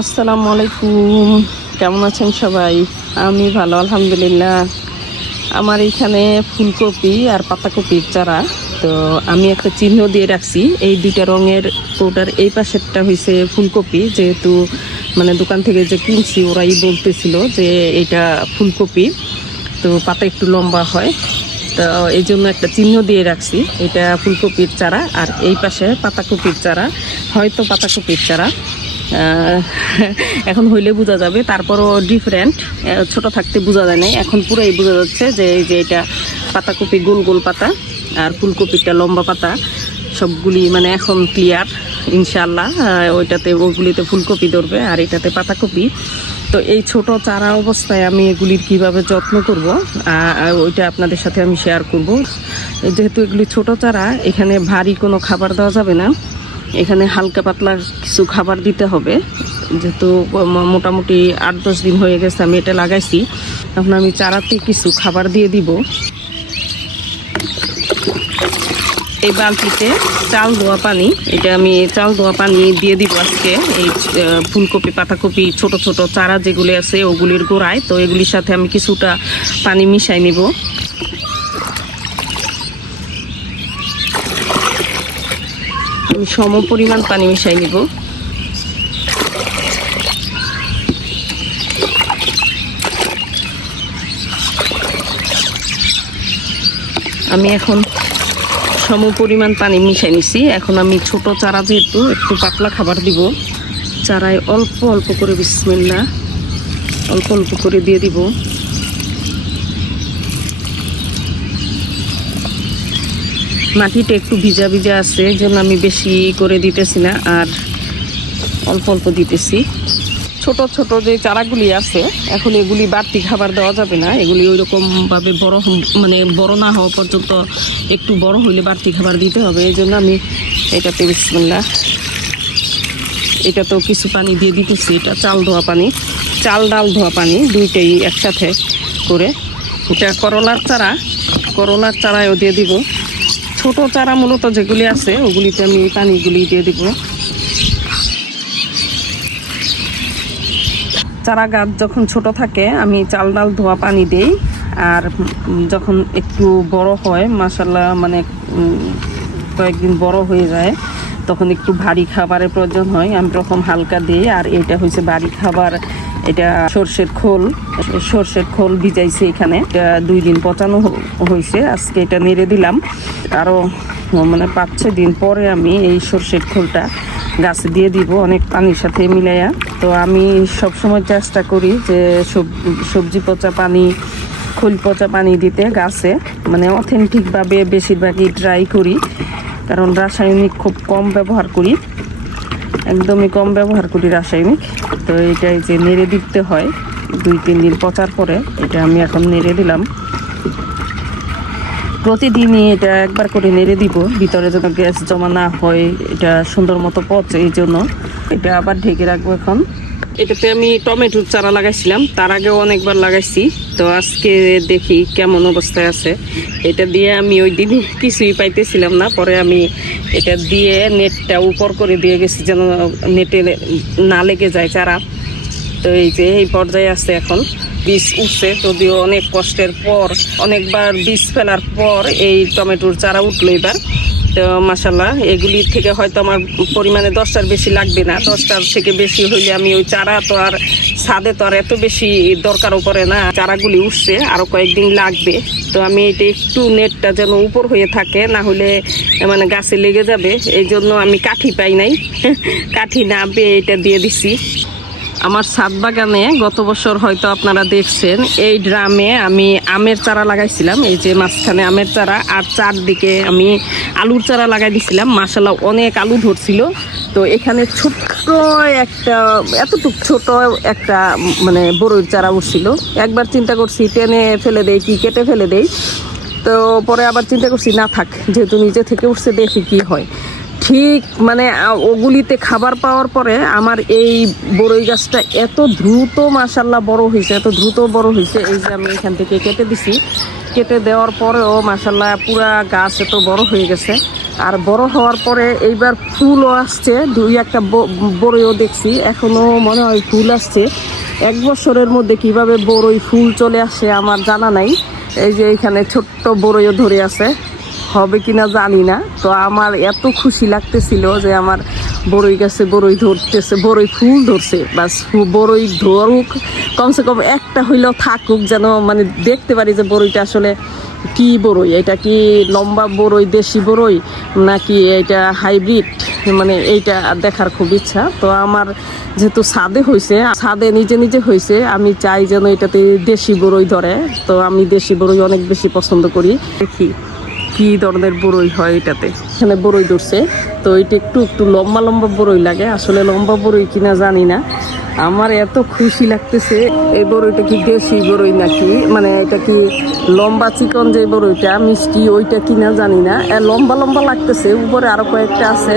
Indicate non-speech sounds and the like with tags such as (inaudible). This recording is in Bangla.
আসসালামু আলাইকুম। কেমন আছেন সবাই? আমি ভালো, আলহামদুলিল্লাহ। আমার এখানে ফুলকপি আর পাতাকপির চারা। তো আমি একটা চিহ্ন দিয়ে রাখছি। এই দুইটা রঙের ওটার এই পাশেরটা হয়েছে ফুলকপি। যেহেতু মানে দোকান থেকে যে কিনছি, ওরাই বলতেছিল যে এটা ফুলকপি। তো পাতা একটু লম্বা হয়। এই জন্য একটা চিহ্ন দিয়ে রাখছি। এটা ফুলকপির চারা আর এই পাশে পাতাকপির চারা, হয়তো পাতাকপির চারা। এখন হইলে বোঝা যাবে, তারপরও ডিফারেন্ট ছোট থাকতে বোঝা যায় নাই। এখন পুরাই বোঝা যাচ্ছে যে এই যে এটা পাতাকপি গোল গোল পাতা আর ফুলকপিটা লম্বা পাতা, সবগুলি মানে এখন ক্লিয়ার ইনশাল্লাহ ওইটাতে, ওগুলিতে ফুলকপি ধরবে আর এটাতে পাতাকপি। তো এই ছোট চারা অবস্থায় আমি এগুলির কীভাবে যত্ন করব? ওইটা আপনাদের সাথে আমি শেয়ার করব। যেহেতু এগুলি ছোট চারা, এখানে ভারী কোনো খাবার দেওয়া যাবে না। এখানে হালকা পাতলা কিছু খাবার দিতে হবে। যেহেতু মোটামুটি আট দশ দিন হয়ে গেছে, আমি এটা লাগাইছি। তখন আমি চারাতে কিছু খাবার দিয়ে দিব। এই বালতিতে চাল ধোয়া পানি, এটা আমি চাল ধোয়া পানি দিয়ে দিব আজকে। এই ফুলকপি, পাতাকপি, ছোট ছোট চারা যেগুলি আছে ওগুলির গোড়ায়। তো এগুলির সাথে আমি কিছুটা পানি মিশাই নিব। আমি সম পরিমাণ পানি মিশাই নিব। আমি এখন সম পরিমাণ পানি মিশাই নিছি। এখন আমি ছোট চারা যেহেতু, একটু পাতলা খাবার দিব। চারায় অল্প অল্প করে বিসমিল্লা, অল্প অল্প করে দিয়ে দিব। মাটিটা একটু ভিজা ভিজা আছে জন্য আমি বেশি করে দিতেছি না, আর অল্প অল্প দিতেছি। ছোট ছোট যে চারাগুলি আছে, এখন এগুলি বাড়তি খাবার দেওয়া যাবে না। এগুলি ওই ভাবে বড় মানে বড় না হওয়া পর্যন্ত একটু বড় হইলে বাড়তি খাবার দিতে হবে। এই জন্য আমি এটাতে বিসমিল্লা এটা তো কিছু পানি দিয়ে দিতেছি। এটা চাল ধোয়া পানি, চাল, ডাল ধোয়া পানি দুইটাই একসাথে করে। এটা করলার চারা, করলার চারায়ও দিয়ে দিব। ছোট চারা মূলত যেগুলি আছে, ওগুলিতে আমি পানিগুলি দিয়ে দিব। চারা গাছ যখন ছোট থাকে, আমি চাল ডাল, ধোয়া পানি দেই। আর যখন একটু বড় হয় মাসাল্লাহ মানে কয়েকদিন বড় হয়ে যায়, তখন একটু ভারী খাবারের প্রয়োজন হয়। আমি প্রথম হালকা দিই, আর এটা হচ্ছে ভারী খাবার। এটা সর্ষের খোল। সর্ষের খোল ভিজাইছে এখানে। এটা দুই দিন পচানো হয়েছে আজকে এটা নেড়ে দিলাম। আরও মানে পাঁচ ছয় দিন পরে আমি এই সর্ষের খোলটা গাছে দিয়ে দিব, অনেক পানির সাথে মিলাইয়া। তো আমি সব সময় চেষ্টা করি যে সব- সবজি পচা পানি, খোল পচা পানি দিতে গাছে। মানে অথেন্টিকভাবে বেশিরভাগই ট্রাই করি, কারণ রাসায়নিক খুব কম ব্যবহার করি। একদমই কম ব্যবহার করি রাসায়নিক। তো এটাই যে নেড়ে দিতে হয়, দুই তিন দিন পচার পরে, এটা আমি এখন নেড়ে দিলাম। প্রতিদিনই এটা একবার করে নেড়ে দিব। ভিতরে যেন গ্যাস জমা না হয়, এটা সুন্দর মতো পচে এই জন্য। এটা আবার ঢেকে রাখব এখন। এটাতে আমি টমেটোর চারা লাগাইছিলাম, তার আগেও অনেকবার লাগাইছি। তো আজকে দেখি কেমন অবস্থায় আছে। এটা দিয়ে আমি ওই দিন কিছুই পাইতেছিলাম না, পরে আমি এটা দিয়ে নেটটা উপর করে দিয়ে গেছি যেন নেটে না লেগে যায় চারা। তো এই যে এই পর্যায়ে আছে এখন। বীজ উঠছে, যদিও অনেক কষ্টের পর, অনেকবার বীজ ফেলার পর এই টমেটোর চারা উঠল এবার। তো মাসাল্লাহ এগুলির থেকে হয়তো আমার পরিমাণে দশটার বেশি লাগবে না। দশটার থেকে বেশি হইলে আমি ওই চারা তো আর ছাদে তো আর এত বেশি দরকারও পড়ে না। চারাগুলি উঠছে আরও কয়েকদিন লাগবে। তো আমি এটা একটু নেটটা যেন উপর হয়ে থাকে, না হলে মানে গাছে লেগে যাবে। এই জন্য আমি কাঠি পাই নাই। (laughs) কাঠি না পেয়ে এটা দিয়ে দিছি। আমার ছাদ বাগানে গত বছর হয়তো আপনারা দেখছেন, এই ড্রামে আমি আমের চারা লাগাইছিলাম, এই যে মাঝখানে আমের চারা, আর চারদিকে আমি আলুর চারা লাগাই দিছিলাম। মাসাল্লাহ অনেক আলু ধরছিল। তো এখানে ছোট্ট একটা, এতটুক ছোট একটা মানে বড়ইর চারা উঠছিল। একবার চিন্তা করছি, টেনে ফেলে দেই কি, কেটে ফেলে দেই। তো পরে আবার চিন্তা করছি, না থাক, যেহেতু নিজে থেকে উঠছে, দেখি কি হয়। ঠিক মানে ওগুলিতে খাবার পাওয়ার পরে আমার এই বড়ই গাছটা এত দ্রুত মাসাল্লাহ বড় হয়েছে, এত দ্রুত বড় হয়েছে, এই যে আমি এখান থেকে কেটে দিছি। কেটে দেওয়ার পরেও মাসাল্লাহ পুরা গাছ এত বড় হয়ে গেছে। আর বড় হওয়ার পরে এইবার ফুলও আসছে, দুই একটা বড়ইও দেখছি এখনও মনে হয় ফুল আসছে। এক বছরের মধ্যে কীভাবে বড়ই ফুল চলে আসে আমার জানা নাই। এই যে এখানে ছোট্ট বড়ইও ধরে আছে। হবে কিনা জানি না। তো আমার এত খুশি লাগতেছিল যে আমার বড়ই গাছে, বড়ই ধরতেছে, বড়ই ফুল ধরছে। ফু- বড়ই ধরুক, কমসে কম একটা হইলেও থাকুক যেন মানে দেখতে পারি যে বড়ইটা আসলে কি বড়ই। এটা কি লম্বা বড়ই, দেশি বড়ই, নাকি এটা হাইব্রিড? মানে এইটা দেখার খুব ইচ্ছা। তো আমার যেহেতু ছাদে হয়েছে ছাদে নিজে নিজে হয়েছে আমি চাই যেন এটাতে দেশি বড়ই ধরে। তো আমি দেশি বড়ই অনেক বেশি পছন্দ করি। দেখি। কি ধরনের বড়ই হয় এটাতে? এখানে বরই ধরছে, তো এটা একটু একটু লম্বা লম্বা বরই লাগে। আসলে লম্বা বড়ই কিনা জানি না। আমার এত খুশি লাগতেছে, এই বড়ইটা কি দেশি বরই নাকি? মানে এটা কি লম্বা চিকন যে বড়ইটা মিষ্টি, ওইটা কিনা জানি না। লম্বা লম্বা লাগতেছে, উপরে আরও কয়েকটা আছে।